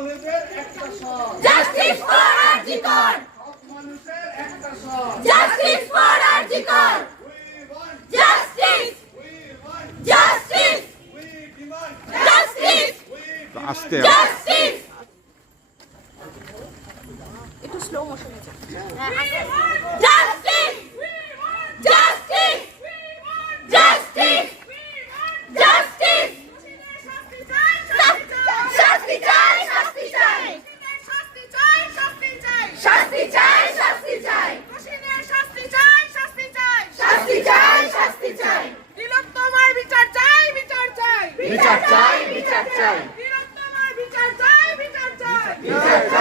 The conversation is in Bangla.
বনেদের একটা স্বর, জাস্টিস ফর আরজিকর, সব মানুষের একটা স্বর, justice for RG Kar, we want, justice, we want, justice, we demand, justice, we আস্তে জাস্টিস। একটু স্লো মোশনে জাস্টিস, জাস্টিস, জাস্টিস, জাস্টিস, শাস্তি চাই, শাস্তি চাই, শাস্তি চাই, শাস্তি চাই, শাস্তি চাই, শাস্তি চাই, তিলোত্তমার বিচার চাই, বিচার চাই, বিচার চাই, বিচার চাই, তিলোত্তমার বিচার চাই, বিচার চাই, বিচার চাই।